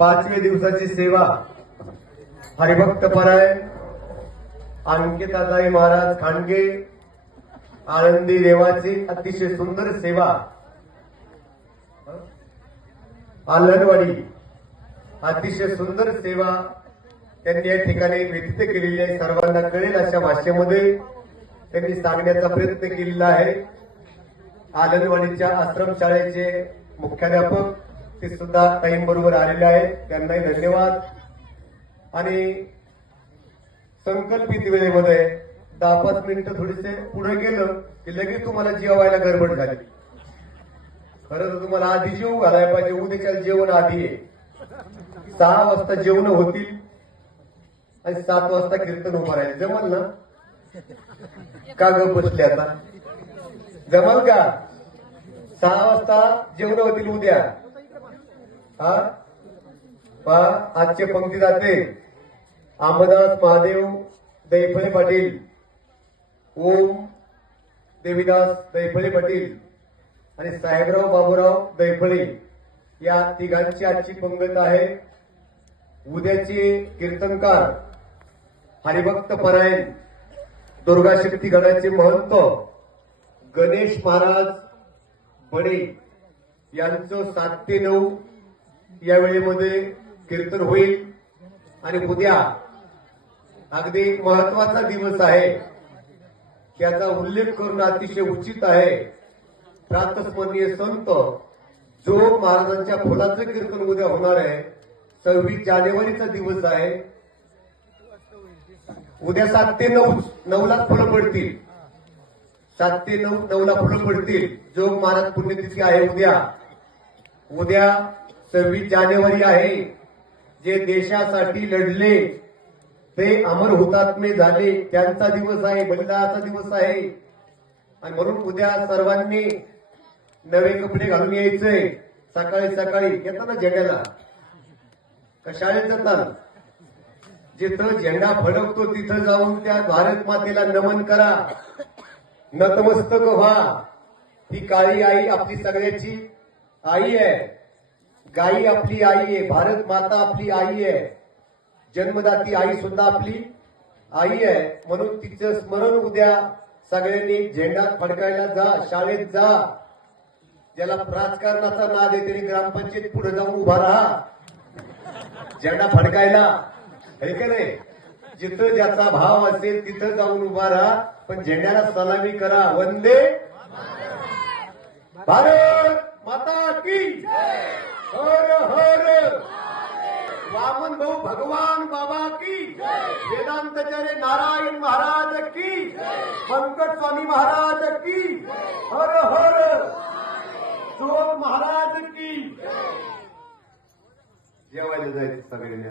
5व्या दिवसाची सेवा हरिभक्त परायण अंकिताताई महाराज खांडगे आळंदी देवाची अतिशय सुंदर सेवा आलनवाडी अतिशय सुंदर सेवा त्यांनी या ठिकाणी व्यतीत केलेली आहे। सर्वांना कळेल अशा भाषेमध्ये त्यांनी सांगण्याचा प्रयत्न केलेला आहे। आलनवाडीच्या आश्रमशाळेचे मुख्याध्यापक ते सुद्धा ताईंबरोबर आलेले आहेत, त्यांनाही धन्यवाद। आणि संकल्पित वेळेमध्ये 10-5 मिनिटं थोडेसे पुढे गेलं की लगेच तुम्हाला जेवायला गडबड झाली। खरं तर तुम्हाला आधी जेवू घालायला पाहिजे, उद्याच्या जेवण आधी आहे। 6 वाजता जेवण होतील आणि 7 वाजता कीर्तन उभं राहील। जमल ना? का गप बसले आता? जमल का? 6 वाजता जेवण होतील उद्या। हा आजचे पंक्ती जाते अंबादास महादेव दैफळे पाटील, ओम देवीदास दैफळे पाटील आणि साहेबराव बाबूराव दैफळे या तिघांची आजची पंगत आहे। उद्याचे कीर्तनकार हरिभक्त परायण दुर्गा शक्ती गणाचे महंत गणेश महाराज बडे यांचं 7 ते 9 या वेळेमध्ये कीर्तन होईल। आणि उद्या अगदी महत्वाचा दिवस आहे, त्याचा उल्लेख करणं अतिशय उचित आहे। प्रातस्मरणीय संत जोग महाराजांच्या फुलाचं कीर्तन उद्या होणार आहे। 26 जानेवारीचा दिवस आहे। उद्या 7 ते 9 ला फुलं पडतील। 7 ते 9 ला फुलं पडतील। जोग महाराज पुण्यतिथी आहे उद्या 26 जानेवारी आहे। जे देशासाठी लढले ते अमर हुतात्मे झाले त्यांचा दिवस आहे, बलिदानाचा दिवस आहे। आणि म्हणून उद्या सर्वांनी नवे कपडे घालून यायचे। सकाळी सकाळी येताना झेंड्याला का शाळेत जाताना जिथं झेंडा फडकतो तिथं जाऊन त्या भारत मातेला नमन करा, नतमस्तक व्हा। ती काळी आई आपली सगळ्याची आई आहे, गाई आपली आई आहे, भारत माता आपली आई आहे, जन्मदाती आई सुद्धा आपली आई आहे। म्हणून तिचं स्मरण उद्या सगळ्यांनी झेंडा फडकायला जा, शाळेत जा। ज्याला राजकारणाचा नाद आहे त्यांनी ग्रामपंचायत पुढे जाऊन उभा राहा झेंडा फडकायला, हे का नाही? जिथं ज्याचा भाव असेल तिथं जाऊन उभा राहा, पण झेंड्याला सलामी करा। वंदे भारत माता की हर हर वामन भाऊ भगवान बाबा की, वेदांताचार्य नारायण महाराज की, पंकज स्वामी महाराज की, हर हर जोग महाराज की। जेवायला जायचं सगळ्यांनी।